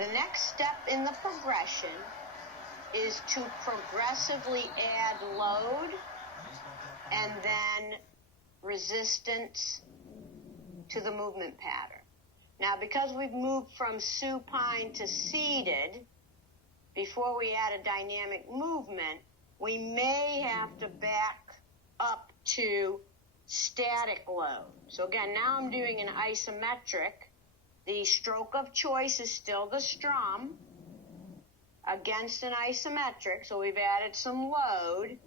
The next step in the progression is to progressively add load and then resistance to the movement pattern. Now, because we've moved from supine to seated, before we add a dynamic movement, we may have to back up to static load. So again, now I'm doing an isometric. The stroke of choice is still the strum against an isometric. So we've added some load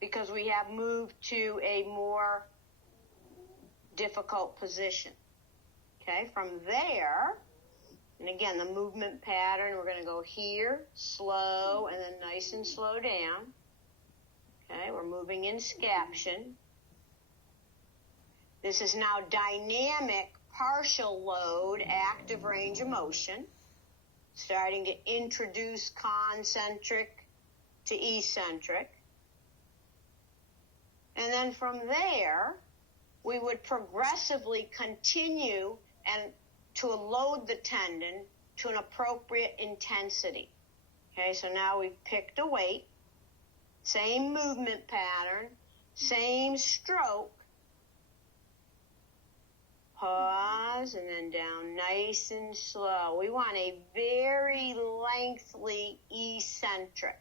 because we have moved to a more difficult position. Okay, from there, and again, the movement pattern, we're going to go here, slow, and then nice and slow down. Okay, we're moving in scaption. This is now dynamic partial load, active range of motion, starting to introduce concentric to eccentric. And then from there, we would progressively continue and to load the tendon to an appropriate intensity. Okay, so now we've picked a weight, same movement pattern, same stroke. Pause, and then down nice and slow. We want a very lengthy eccentric.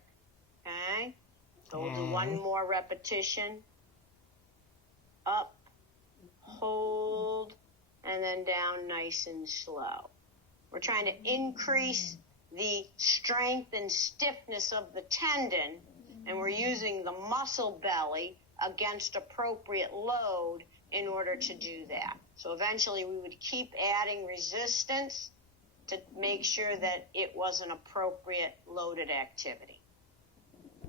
Okay, so we'll do one more repetition. Up, hold, and then down nice and slow. We're trying to increase the strength and stiffness of the tendon, and we're using the muscle belly against appropriate load in order to do that. So eventually we would keep adding resistance to make sure that it was an appropriate loaded activity.